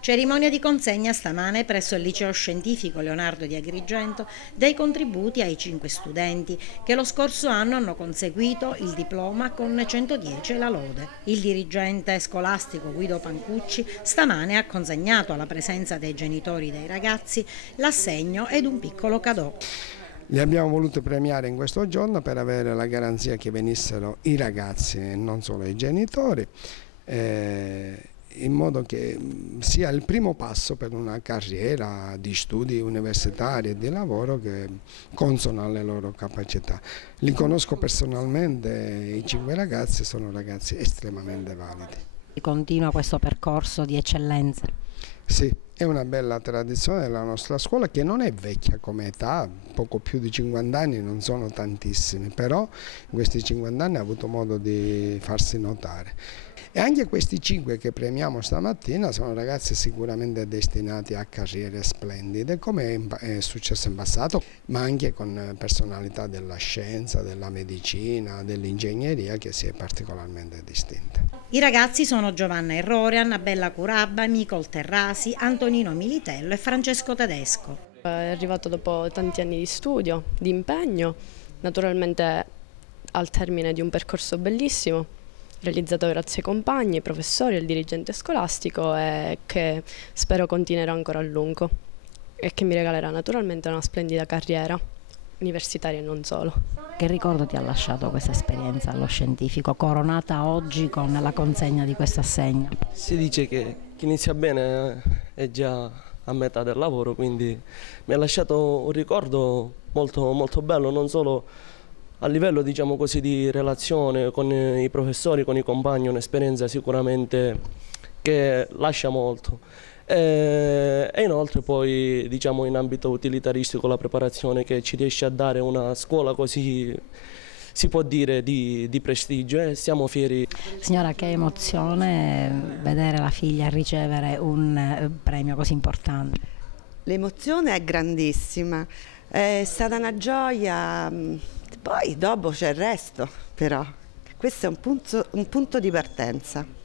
Cerimonia di consegna stamane presso il Liceo Scientifico Leonardo di Agrigento dei contributi ai 5 studenti che lo scorso anno hanno conseguito il diploma con 110 e la lode. Il dirigente scolastico Guido Pancucci stamane ha consegnato alla presenza dei genitori dei ragazzi l'assegno ed un piccolo cadeau. Li abbiamo voluti premiare in questo giorno per avere la garanzia che venissero i ragazzi e non solo i genitori, in modo che sia il primo passo per una carriera di studi universitari e di lavoro che consona alle loro capacità. Li conosco personalmente, i 5 ragazzi sono ragazzi estremamente validi. Continua questo percorso di eccellenza. Sì, è una bella tradizione della nostra scuola che non è vecchia come età, poco più di 50 anni, non sono tantissimi, però in questi 50 anni ha avuto modo di farsi notare. E anche questi 5 che premiamo stamattina sono ragazzi sicuramente destinati a carriere splendide, come è successo in passato, ma anche con personalità della scienza, della medicina, dell'ingegneria che si è particolarmente distinta. I ragazzi sono Giovanna Errore, Bella Curabba, Micol Terrasi, Antonino Militello e Francesco Tedesco. È arrivato dopo tanti anni di studio, di impegno, naturalmente al termine di un percorso bellissimo, realizzato grazie ai compagni, ai professori, al dirigente scolastico e che spero continuerà ancora a lungo e che mi regalerà naturalmente una splendida carriera universitaria e non solo. Che ricordo ti ha lasciato questa esperienza allo scientifico, coronata oggi con la consegna di questo assegno? Si dice che chi inizia bene è già a metà del lavoro, quindi mi ha lasciato un ricordo molto, molto bello, non solo a livello, diciamo così, di relazione con i professori, con i compagni, un'esperienza sicuramente che lascia molto. E inoltre poi, diciamo, in ambito utilitaristico la preparazione che ci riesce a dare una scuola così, si può dire, di prestigio, e siamo fieri. Signora, che emozione vedere la figlia ricevere un premio così importante. L'emozione è grandissima, è stata una gioia, poi dopo c'è il resto, però questo è un punto di partenza.